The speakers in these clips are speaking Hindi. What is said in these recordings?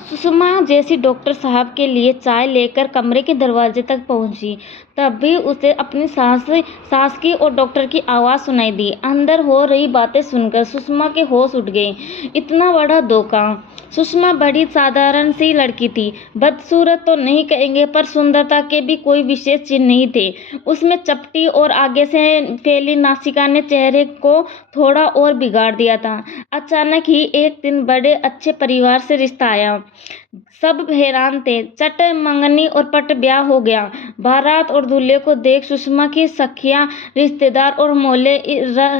सुषमा जैसी डॉक्टर साहब के लिए चाय लेकर कमरे के दरवाजे तक पहुंची, तभी उसे अपनी सास की और डॉक्टर की आवाज़ सुनाई दी। अंदर हो रही बातें सुनकर सुषमा के होश उड़ गए। इतना बड़ा धोखा! सुषमा बड़ी साधारण सी लड़की थी। बदसूरत तो नहीं कहेंगे, पर सुंदरता के भी कोई विशेष चिन्ह नहीं थे। उसमें चपटी और आगे से फैली नासिका ने चेहरे को थोड़ा और बिगाड़ दिया था। अचानक ही एक दिन बड़े अच्छे परिवार से रिश्ता आया। सब हैरान थे। चट मंगनी और पट ब्याह हो गया। बारात और दूल्हे को देख सुषमा की सखियां, रिश्तेदार और मोहल्ले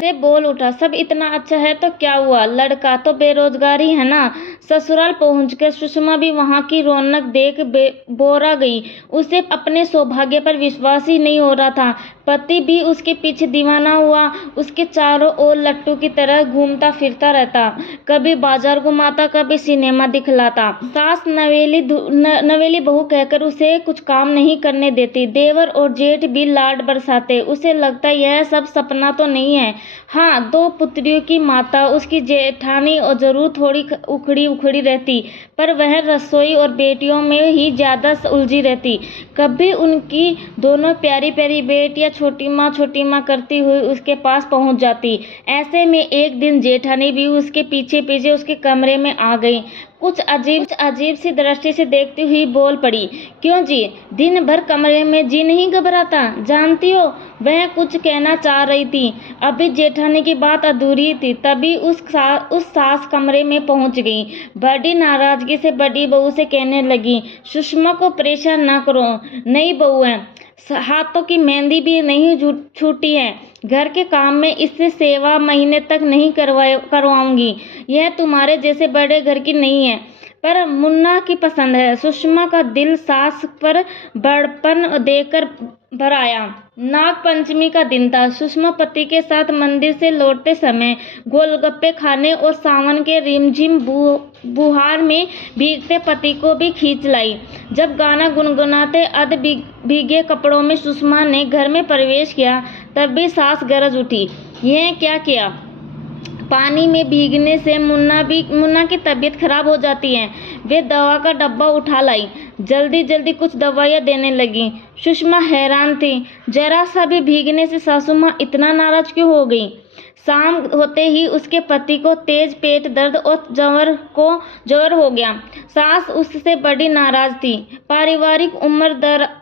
से बोल उठा, सब इतना अच्छा है तो क्या हुआ, लड़का तो बेरोजगार ही है ना। ससुराल पहुंचकर सुषमा भी वहां की रौनक देख बोरा गई। उसे अपने सौभाग्य पर विश्वास ही नहीं हो रहा था। पति भी उसके पीछे दीवाना हुआ, उसके चारों ओर लट्टू की तरह घूमता फिरता रहता। कभी बाजार घुमाता, कभी सिनेमा दिखलाता। सास नवेली बहू कहकर उसे कुछ काम नहीं करने देती। देवर और जेठ भी लाड बरसाते। उसे लगता यह सब सपना तो नहीं है। हाँ, 2 पुत्रियों की माता उसकी जेठानी और जरूर थोड़ी उखड़ी रहती, पर वह रसोई और बेटियों में ही ज्यादा उलझी रहती। कभी उनकी दोनों प्यारी प्यारी बेटियां छोटी माँ करती हुई उसके पास पहुंच जाती। ऐसे में एक दिन जेठानी भी उसके पीछे पीछे उसके कमरे में आ गई। कुछ अजीब सी दृष्टि से देखती हुई बोल पड़ी, क्यों जी, दिन भर कमरे में जी नहीं घबराता? जानती हो, वह कुछ कहना चाह रही थी। अभी जेठानी की बात अधूरी थी, तभी उस सास कमरे में पहुंच गई। बड़ी नाराजगी से बड़ी बहू से कहने लगी, सुषमा को परेशान ना करो, नई बहू है, हाथों की मेहंदी भी नहीं छूटी है। घर के काम में इससे सेवा महीने तक नहीं करवाऊंगी। यह तुम्हारे जैसे बड़े घर की नहीं है, पर मुन्ना की पसंद है। सुषमा का दिल सास पर बड़पन देकर भर आया। नाग पंचमी का दिन था। सुषमा पति के साथ मंदिर से लौटते समय गोलगप्पे खाने और सावन के रिमझिम बुहार में भीगते पति को भी खींच लाई। जब गाना गुनगुनाते अध भीगे कपड़ों में सुषमा ने घर में प्रवेश किया, तब भी सास गरज उठी, यह क्या किया? पानी में भीगने से मुन्ना की तबीयत खराब हो जाती है। वे दवा का डब्बा उठा लाई, जल्दी कुछ दवाइयाँ देने लगी। सुषमा हैरान थी, जरा सा भी भीगने से सासू माँ इतना नाराज क्यों हो गई? शाम होते ही उसके पति को तेज पेट दर्द और ज्वर हो गया। सास उससे बड़ी नाराज थी। पारिवारिक उम्र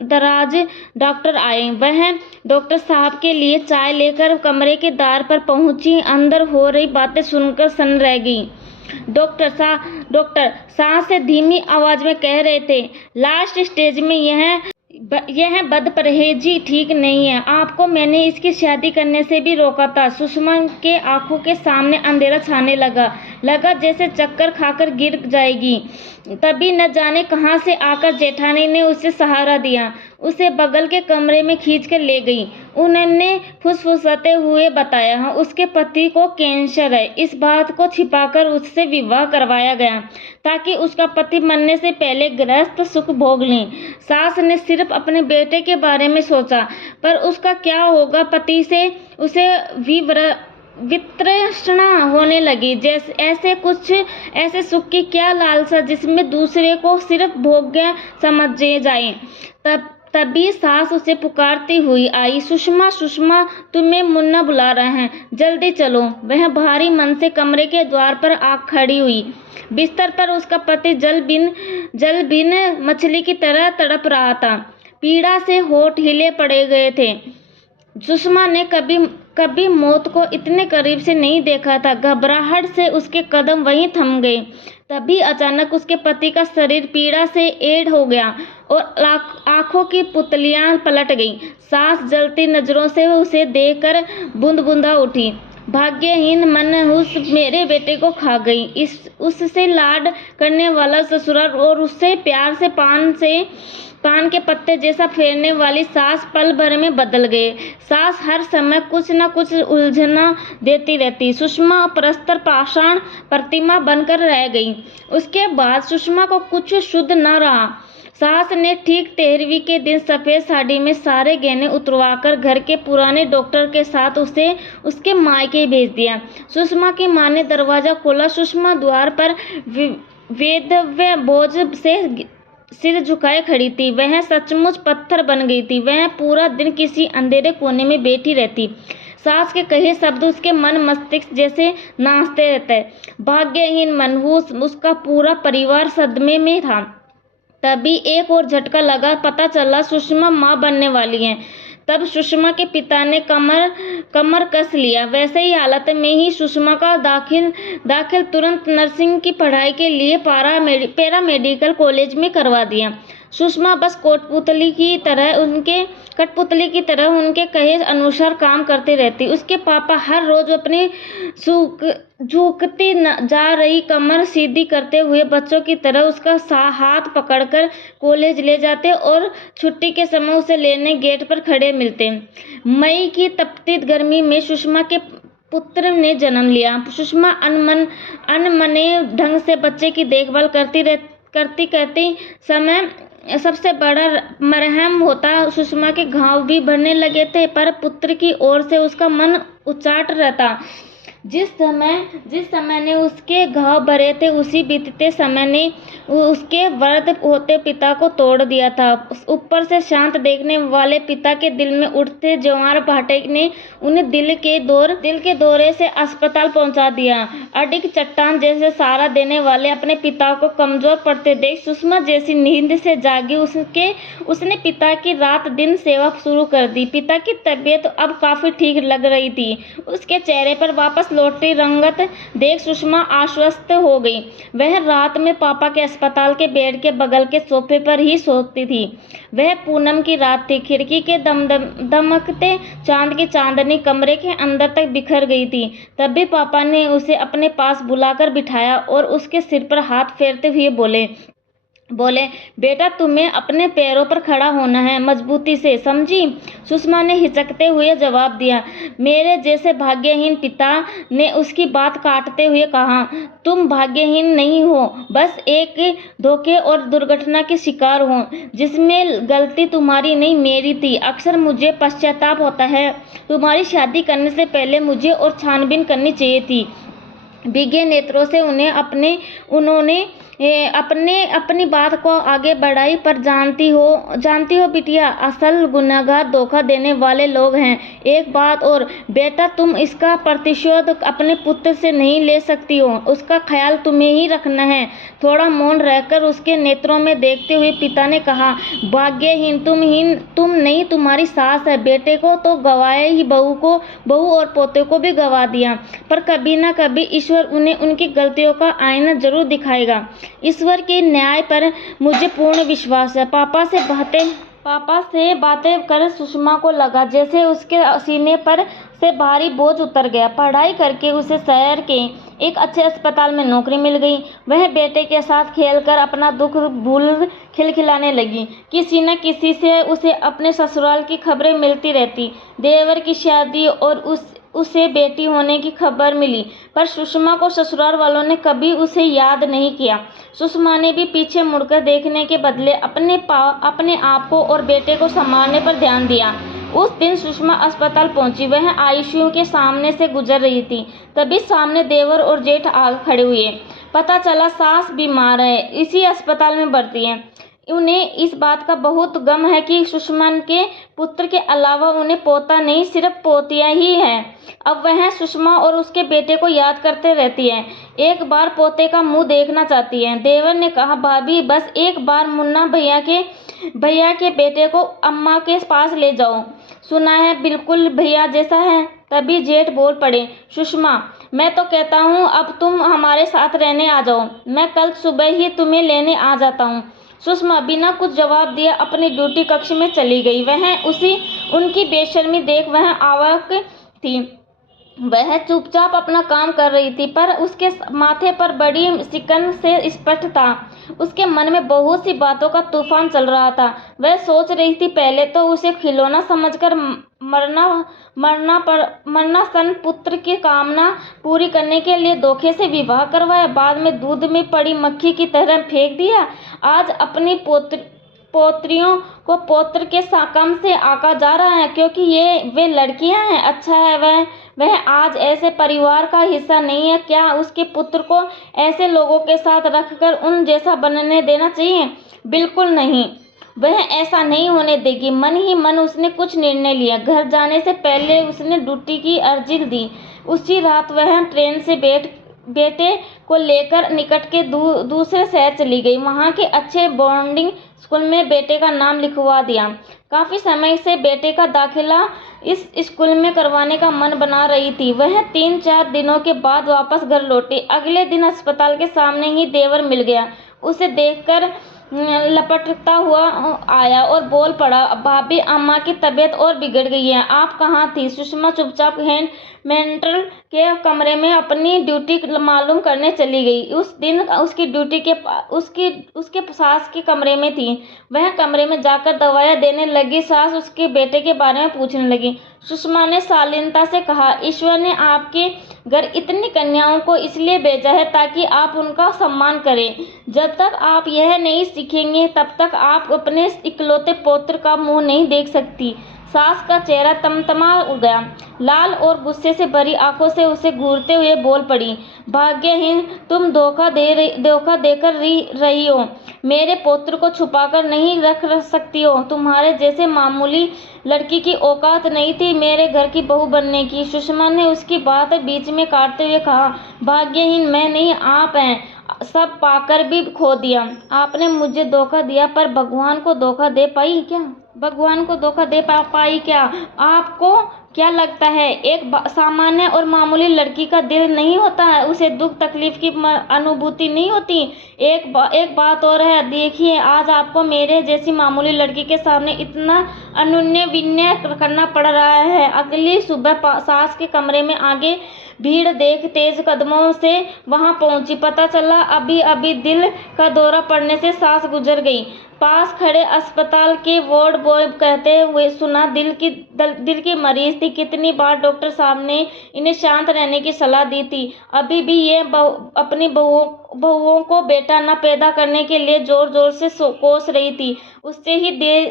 दराज डॉक्टर आए। वह डॉक्टर साहब के लिए चाय लेकर कमरे के द्वार पर पहुंची। अंदर हो रही बातें सुनकर सन्न रह गई। डॉक्टर सास से धीमी आवाज में कह रहे थे, लास्ट स्टेज में यह बदपरहेजी ठीक नहीं है। आपको मैंने इसकी शादी करने से भी रोका था। सुषमा के आंखों के सामने अंधेरा छाने लगा जैसे चक्कर खाकर गिर जाएगी। तभी न जाने कहां से आकर जेठानी ने उसे सहारा दिया, उसे बगल के कमरे में खींचकर ले गई। उन्होंने फुसफुसाते हुए बताया, उसके पति को कैंसर है। इस बात को छिपाकर उससे विवाह करवाया गया ताकि उसका पति मरने से पहले गृहस्थ सुख भोग ले। सास ने सिर्फ अपने बेटे के बारे में सोचा, पर उसका क्या होगा पति से? उसे वितृष्णा होने लगी। ऐसे सुख की क्या लालसा जिसमें दूसरे को सिर्फ भोग्य समझे जाए। तभी सास उसे पुकारती हुई आई, सुषमा, तुम्हें मुन्ना बुला रहे हैं, जल्दी चलो। वह भारी मन से कमरे के द्वार पर आ खड़ी हुई। बिस्तर पर उसका पति जल बिन मछली की तरह तड़प रहा था। पीड़ा से होठ हिले पड़े गए थे। सुषमा ने कभी मौत को इतने करीब से नहीं देखा था। घबराहट से उसके कदम वहीं थम गए। तभी अचानक उसके पति का शरीर पीड़ा से एढ़ हो गया और आंखों की पुतलियां पलट गईं। सास जलती नजरों से उसे देखकर बूंदा उठी। भाग्यहीन मनहूस मेरे बेटे को खा गई। उससे लाड करने वाला ससुराल और उससे प्यार से पान के पत्ते जैसा फेरने वाली सास पल भर में बदल गए। सास हर समय कुछ न कुछ उलझना देती रहती। सुषमा प्रस्तर पाषाण प्रतिमा बनकर रह गई। उसके बाद सुषमा को कुछ शुद्ध न रहा। सास ने ठीक 13वीं के दिन सफेद साड़ी में सारे गहने उतरवाकर घर के पुराने डॉक्टर के साथ उसे उसके मायके भेज दिया। सुषमा की माँ ने दरवाजा खोला। सुषमा द्वार पर वेदव्य बोझ से सिर झुकाए खड़ी थी। वह सचमुच पत्थर बन गई थी। वह पूरा दिन किसी अंधेरे कोने में बैठी रहती। सास के कहे शब्द उसके मन मस्तिष्क जैसे नाचते रहते। भाग्यहीन मनहूस उसका पूरा परिवार सदमे में था। तभी एक और झटका लगा। पता चला सुषमा माँ बनने वाली है। तब सुषमा के पिता ने कमर कस लिया। वैसे ही हालत में ही सुषमा का दाखिल तुरंत नर्सिंग की पढ़ाई के लिए पैरामेडिकल कॉलेज में करवा दिया। सुषमा बस कठपुतली की तरह उनके कहे अनुसार काम करती रहती। उसके पापा हर रोज अपनी झुकती जा रही कमर सीधी करते हुए बच्चों की तरह उसका हाथ पकड़कर कॉलेज ले जाते और छुट्टी के समय उसे लेने गेट पर खड़े मिलते। मई की तपती गर्मी में सुषमा के पुत्र ने जन्म लिया। सुषमा अनमने ढंग से बच्चे की देखभाल करती समय सबसे बड़ा मरहम होता। सुषमा के घाव भी भरने लगे थे, पर पुत्र की ओर से उसका मन उचाट रहता। जिस समय ने उसके घाव भरे थे, उसी बीतते समय ने उसके वृद्ध होते पिता को तोड़ दिया था। ऊपर से शांत देखने वाले पिता के दिल में उठते ज्वार भाटे ने उन्हें दिल के दौरे से अस्पताल पहुंचा दिया। अडिग चट्टान जैसे सहारा देने वाले अपने पिता को कमजोर पड़ते देख सुषमा जैसी नींद से जागी उसने पिता की रात दिन सेवा शुरू कर दी। पिता की तबीयत अब काफी ठीक लग रही थी। उसके चेहरे पर वापस लौटती रंगत देख सुषमा आश्वस्त हो गई। वह रात में पापा के अस्पताल के बेड के बगल के सोफे पर ही सोती थी। वह पूनम की रात थी। खिड़की के दमकते चांद की चांदनी कमरे के अंदर तक बिखर गई थी। तब भी पापा ने उसे अपने पास बुलाकर बिठाया और उसके सिर पर हाथ फेरते हुए बोले, बेटा तुम्हें अपने पैरों पर खड़ा होना है, मजबूती से, समझी? सुषमा ने हिचकते हुए जवाब दिया। मेरे जैसे भाग्यहीन पिता ने उसकी बात काटते हुए कहा, तुम भाग्यहीन नहीं हो, बस एक धोखे और दुर्घटना की शिकार हो जिसमें गलती तुम्हारी नहीं मेरी थी। अक्सर मुझे पश्चाताप होता है। तुम्हारी शादी करने से पहले मुझे और छानबीन करनी चाहिए थी। भीगे नेत्रों से उन्होंने अपनी बात को आगे बढ़ाई। पर जानती हो बिटिया, असल गुनहगार धोखा देने वाले लोग हैं। एक बात और बेटा, तुम इसका प्रतिशोध अपने पुत्र से नहीं ले सकती हो। उसका ख्याल तुम्हें ही रखना है। थोड़ा मौन रहकर उसके नेत्रों में देखते हुए पिता ने कहा, भाग्यहीन तुम नहीं, तुम्हारी सास है। बेटे को तो गंवाया ही, बहू और पोते को भी गंवा दिया। पर कभी न कभी ईश्वर उन्हें उनकी गलतियों का आईना जरूर दिखाएगा। ईश्वर के न्याय पर मुझे पूर्ण विश्वास है। पापा से बातें कर सुषमा को लगा जैसे उसके सीने पर से भारी बोझ उतर गया। पढ़ाई करके उसे शहर के एक अच्छे अस्पताल में नौकरी मिल गई। वह बेटे के साथ खेलकर अपना दुख भूल खिलखिलाने लगी। किसी न किसी से उसे अपने ससुराल की खबरें मिलती रहती। देवर की शादी और उसे बेटी होने की खबर मिली, पर सुषमा को ससुराल वालों ने कभी उसे याद नहीं किया। सुषमा ने भी पीछे मुड़कर देखने के बदले अपने आप को और बेटे को संभालने पर ध्यान दिया। उस दिन सुषमा अस्पताल पहुंची। वह आईसीयू के सामने से गुजर रही थी। तभी सामने देवर और जेठ आ खड़े हुए। पता चला सास बीमार है, इसी अस्पताल में भर्ती है। उन्हें इस बात का बहुत गम है कि सुषमा के पुत्र के अलावा उन्हें पोता नहीं, सिर्फ पोतियां ही हैं। अब वह सुषमा और उसके बेटे को याद करते रहती है। एक बार पोते का मुंह देखना चाहती है। देवर ने कहा, भाभी बस एक बार मुन्ना भैया के बेटे को अम्मा के पास ले जाओ। सुना है बिल्कुल भैया जैसा है। तभी जेठ बोल पड़े, सुषमा मैं तो कहता हूँ अब तुम हमारे साथ रहने आ जाओ। मैं कल सुबह ही तुम्हें लेने आ जाता हूँ। सुषमा बिना कुछ जवाब दिए अपनी ड्यूटी कक्ष में चली गई। उनकी बेशर्मी देख वह अवाक थी। वह चुपचाप अपना काम कर रही थी, पर उसके माथे पर बड़ी सिकन से स्पष्ट था। उसके मन में बहुत सी बातों का तूफान चल रहा था। वह सोच रही थी, पहले तो उसे खिलौना समझकर मरना सन पुत्र की कामना पूरी करने के लिए धोखे से विवाह करवाया, बाद में दूध में पड़ी मक्खी की तरह फेंक दिया। आज अपनी पोत्रियों को पौत्र के कम से आका जा रहा है, क्योंकि वे लड़कियां हैं। अच्छा है वह आज ऐसे परिवार का हिस्सा नहीं है। क्या उसके पुत्र को ऐसे लोगों के साथ रखकर उन जैसा बनने देना चाहिए? बिल्कुल नहीं, वह ऐसा नहीं होने देगी। मन ही मन उसने कुछ निर्णय लिया। घर जाने से पहले उसने ड्यूटी की अर्जी दी। उसी रात वह ट्रेन से बेटे को लेकर निकट के दूसरे शहर चली गई। वहां के अच्छे बोर्डिंग स्कूल में बेटे का नाम लिखवा दिया। काफी समय से बेटे का दाखिला इस स्कूल में करवाने का मन बना रही थी। वह 3-4 दिनों के बाद वापस घर लौटी। अगले दिन अस्पताल के सामने ही देवर मिल गया। उसे देखकर लपटता हुआ आया और बोल पड़ा, भाभी, अम्मा की तबीयत और बिगड़ गई है। आप कहाँ थी? सुषमा चुपचाप हैंड मेंटल के कमरे में अपनी ड्यूटी मालूम करने चली गई। उस दिन उसकी ड्यूटी उसके सास के कमरे में थी। वह कमरे में जाकर दवाइयाँ देने लगी। सास उसके बेटे के बारे में पूछने लगी। सुषमा ने शालीनता से कहा, ईश्वर ने आपके घर इतनी कन्याओं को इसलिए भेजा है ताकि आप उनका सम्मान करें। जब तक आप यह नहीं सीखेंगे तब तक आप अपने इकलौते पौत्र का मुंह नहीं देख सकती। सास का चेहरा तमतमा गया। लाल और गुस्से से भरी आंखों से उसे घूरते हुए बोल पड़ी, भाग्यहीन, तुम धोखा देकर रही हो। मेरे पौत्र को छुपाकर नहीं रख सकती हो। तुम्हारे जैसे मामूली लड़की की औकात नहीं थी मेरे घर की बहू बनने की। सुषमा ने उसकी बात बीच में काटते हुए कहा, भाग्यहीन मैं नहीं, आप हैं। सब पाकर भी खो दिया। आपने मुझे धोखा दिया, पर भगवान को धोखा दे पाई क्या? भगवान को धोखा दे पाई क्या? आपको क्या लगता है एक सामान्य और मामूली लड़की का दिल नहीं होता है? उसे दुख तकलीफ की अनुभूति नहीं होती? एक बात और है, देखिए आज आपको मेरे जैसी मामूली लड़की के सामने इतना अनुनय विनय करना पड़ रहा है। अगली सुबह सास के कमरे में आगे भीड़ देख तेज कदमों से वहां पहुंची। पता चला अभी दिल का दौरा पड़ने से सास गुजर गई। पास खड़े अस्पताल के वार्ड बॉय कहते हुए सुना, दिल की मरीज थी। कितनी बार डॉक्टर साहब ने इन्हें शांत रहने की सलाह दी थी, अभी भी ये अपनी बहुओं को बेटा न पैदा करने के लिए जोर से कोस रही थी। उससे ही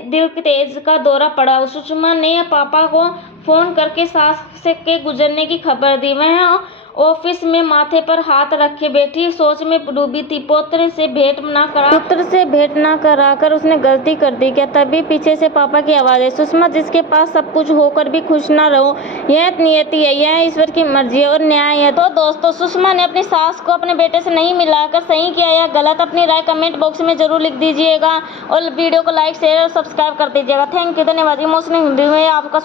दिल तेज का दौरा पड़ा। सुषमा ने पापा को फोन करके सास के गुजरने की खबर दी। वह ऑफिस में माथे पर हाथ रखे बैठी सोच में डूबी थी। पुत्र से भेंट ना कराकर उसने गलती कर दी क्या? तभी पीछे से पापा की आवाज आई, सुषमा, जिसके पास सब कुछ होकर भी खुश ना रहो, यह नियति है, यह ईश्वर की मर्जी है और न्याय है। तो दोस्तों, सुषमा ने अपनी सास को अपने बेटे से नहीं मिलाकर सही किया या गलत? अपनी राय कमेंट बॉक्स में जरूर लिख दीजिएगा और वीडियो को लाइक, शेयर और सब्सक्राइब कर दीजिएगा। थैंक यू, धन्यवाद। इमोशनल हिंदी में आपका